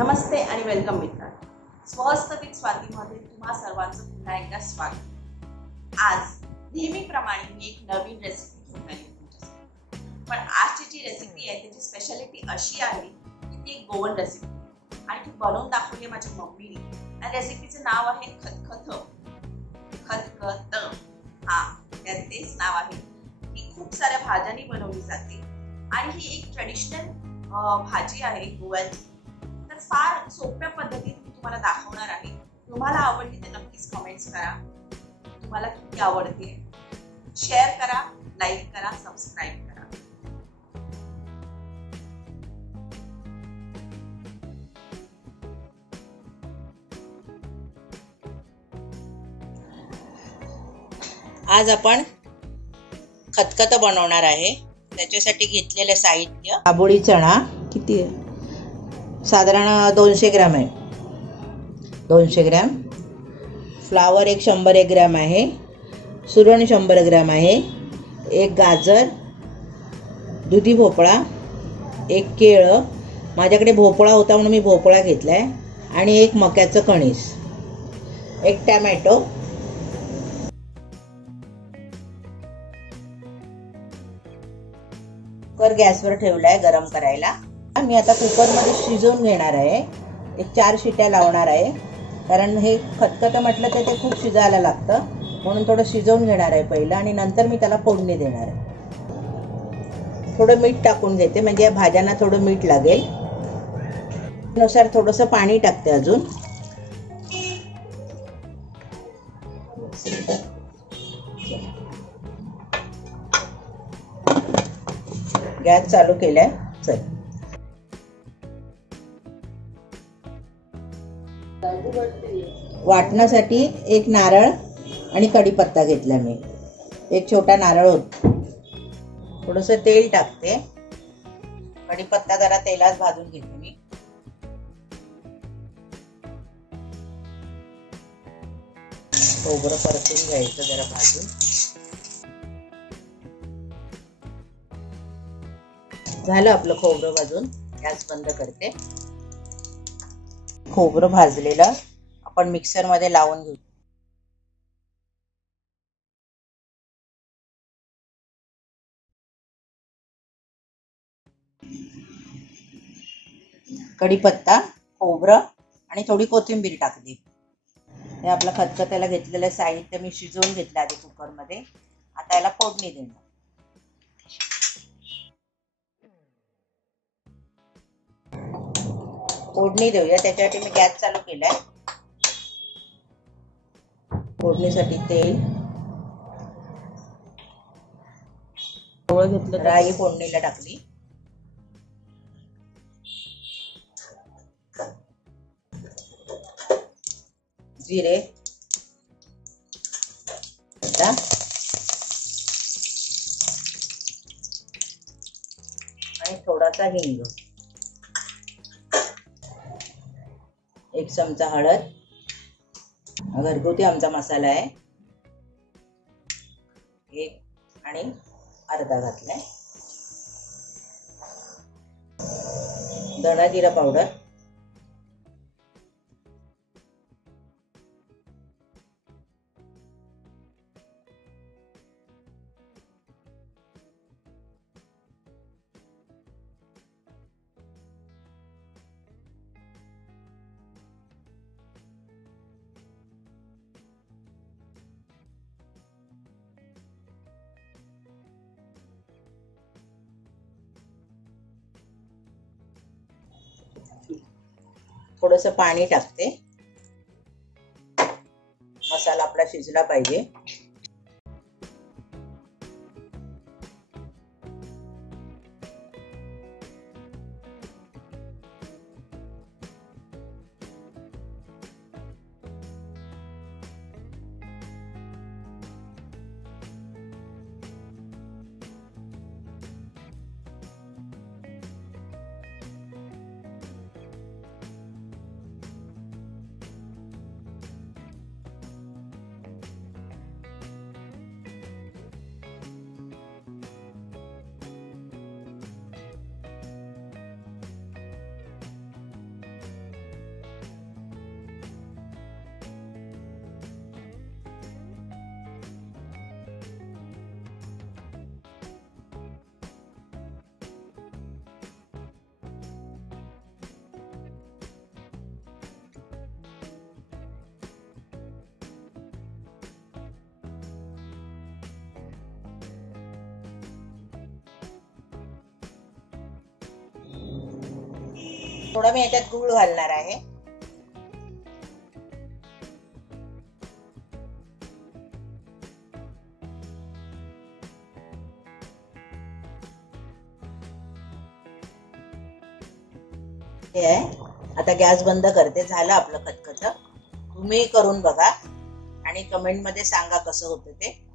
नमस्ते आणि वेलकम मित्रांनो. स्वस्त विथ स्वातीमध्ये तुम्हा सर्वांचं पुन्हा एकदा स्वागत. आज नेहमीप्रमाणे मी एक नवीन रेसिपी घेऊन आली तुमच्यासाठी. पण आजची जी रेसिपी आहे त्याची स्पेशालिटी अशी आहे की ती एक गोवन रेसिपी आणि ती बनवून दाखवली आहे माझ्या मम्मीने. आणि रेसिपीचं नाव आहे खतखत. खतखत हा तेच नाव आहे. ही खूप साऱ्या भाज्यांनी बनवली जाते आणि ही एक ट्रेडिशनल भाजी आहे गोव्याची. तर फार सोप्या पद्धतीने मी तुम्हाला दाखवणार आहे. तुम्हाला आवडली तर नक्कीच कमेंट्स करा. तुम्हाला किती आवडते शेअर करा, लाईक करा, सबस्क्राईब करा. आज आपण खतखत बनवणार आहे. त्याच्यासाठी घेतलेले साहित्य: आबोळी चणा किती आहे, साधारण 200 ग्रॅम आहे. 200 ग्रॅम फ्लावर, एक 100 ग्रॅम आहे. सुरण 100 ग्रॅम आहे. एक गाजर, दुधी भोपळा, एक केळं, माझ्याकडे भोपळा होता म्हणून मी भोपळा घेतलाय, आणि एक मक्याचं कणीस, एक टॅमॅटो. कुकर गॅसवर ठेवलाय गरम करायला. मी आता कुकरमध्ये शिजवून घेणार आहे. एक 4 शिट्या लावणार आहे, कारण हे खतखत म्हटलं तर ते खूप शिजायला लागतं, म्हणून थोडं शिजवून घेणार आहे पहिलं, आणि नंतर मी त्याला फोडणी देणार आहे. थोडं मीठ टाकून घेते, म्हणजे या भाज्यांना थोडं मीठ लागेल. त्यानुसार थोडंसं पाणी टाकते अजून. गॅस चालू केलाय. चल, वाटण्यासाठी एक नारळ आणि कढीपत्ता घेतला मी. एक छोटा नारळ होता. थोडंसं तेल टाकते. कढीपत्ता जरा तेलात भाजून घेते मी. खोबरं परतून घ्यायचं जरा भाजून. झालं आपलं खोबरं भाजून. गॅस बंद करते. खोबरं भाजलेलं आपण मिक्सर मध्ये लावून घेऊ. कढीपत्ता, खोबरं आणि थोडी कोथिंबीर टाकली. हे आपलं खतखत्याला घेतलेलं साहित्य मी शिजवून घेतलं आधी कुकरमध्ये. आता याला फोडणी देणार. फोडणी देऊया. त्याच्यासाठी मी गॅस चालू केलाय. फोडणीसाठी तेल, घेतलं, राई फोडणीला टाकली, जिरे, आणि थोडासा हिंग, 1 चमचा हळद, घरगुती आमचा मसाला आहे, एक आणि अर्धा घातलाय. धना जिरा पावडर, थोडंसं पाणी टाकते. मसाला आपला शिजला पाहिजे. थोडा मी याच्यात गूळ घालणार आहे. हे आहे. आता गॅस बंद करते. झालं आपलं खतखत. तुम्ही करून बघा आणि कमेंट मध्ये सांगा कसं होतं ते.